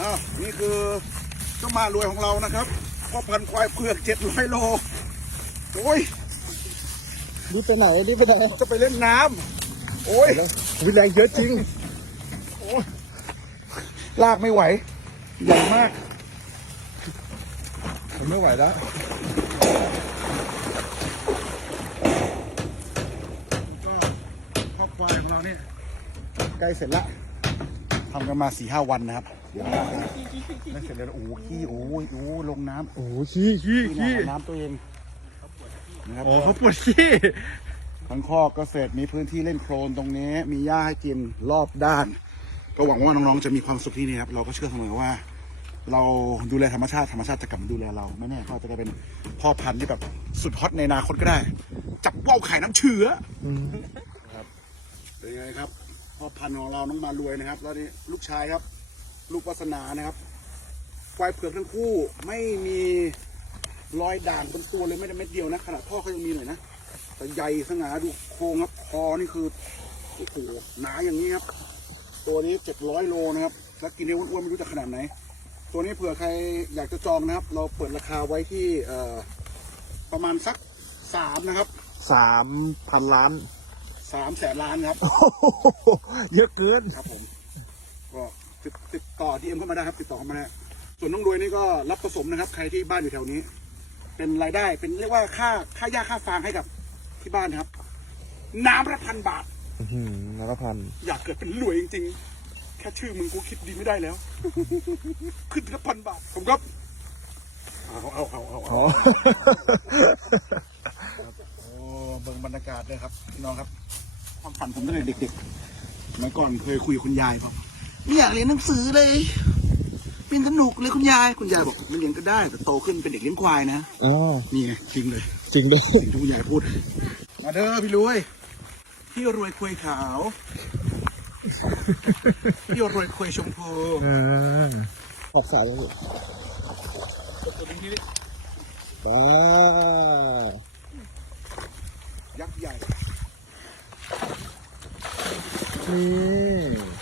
อ้าวนี่คือเจ้ามารวยของเรานะครับพ่อพันธุ์ควายเผือกเจ็ดร้อยโลโอ้ยรีบไปไหนรีบไปไหนจะไปเล่นน้ำโอ้ยวิแรงเยอะจริงลากไม่ไหวใหญ่มากผมไม่ไหวแล้วก็ครอบควายของเราเนี่ยใกล้เสร็จละ ทำกันมาสี่ห้าวันนะครับ เดี๋ยวไม่เสร็จแล้วโอ้โหขี้โอ้ยโอ้โหลงน้ำโอ้โหขี้ขี้ขี้ขี้น้ำตัวเองนะครับโอ้เขาปวดขี้ทั้งคอกก็เสร็จมีพื้นที่เล่นโคลนตรงนี้ มีหญ้าให้กินรอบด้าน ก็หวังว่าน้องๆจะมีความสุขที่นี่ครับ เราก็เชื่อเสมอว่า เราดูแลธรรมชาติธรรมชาติจะกลับมาดูแลเราไม่แน่ก็อาจจะกลายเป็นพ่อพันธุ์ที่แบบสุดฮอตในอนาคตก็ได้ จับว่าวไข่น้ำเชื้ออืมเป็นยังไงครับ พ่อพันธุ์ของเราน้องมารวยนะครับ แล้วนี่ลูกชายครับ ลูกวัสนานะครับควายเผือกทั้งคู่ไม่มีรอยด่างบนตัวเลยไม่ได้เม็ดเดียวนะขนาดพ่อเขายังมีเลยนะแต่ใหญ่สง่าดูโครงครับคอนี่คือโอ้โหหนาอย่างนี้ครับ ตัวนี้เจ็ดร้อยโลนะครับแล้วกินได้อ้วนๆไม่รู้จะขนาดไหน ตัวนี้เผื่อใครอยากจะจองนะครับ เราเปิดราคาไว้ที่ประมาณสักสามนะครับสามพันล้าน สามแสนล้านครับโอ้โหเยอะเกินครับผม ก็ติดติดต่อที่เอ็มเข้ามาได้ครับ ติดต่อเข้ามาได้ส่วนน้องรวยนี่ก็รับผสมนะครับ ใครที่บ้านอยู่แถวนี้ เป็นรายได้เป็นเรียกว่าค่าค่าหญ้าค่าฟางให้กับที่บ้านครับ น้ำละพันบาท อื้อหือนักพันอยากเกิดเป็นรวยจริงๆ แค่ชื่อมึงกูคิดดีไม่ได้แล้ว ขึ้นละพันบาทผมก็เอาเอาเอาเอา อ๋เอาอโอ้เบิ่งบรรยากาศเลยครับพี่น้องครับ ความฝันผมตั้งแต่เด็กๆสมัยก่อนเคยคุยกับคุณยายบอกไม่อยากเรียนหนังสือเลย เป็นสนุกเลยคุณยาย คุณยายบอกไม่เรียนก็ได้ แต่โตขึ้นเป็นเด็กเลี้ยงควายนะอ๋อนี่ไงจริงเลยจริงด้วยสิ่งที่คุณยายพูด มาเด้อพี่รวยพี่รวยคุยขาวพี่รวยคุยชมพูอ่าขอบสายเลยตัวนี้นี่ว้าวยักษ์ใหญ่ นี่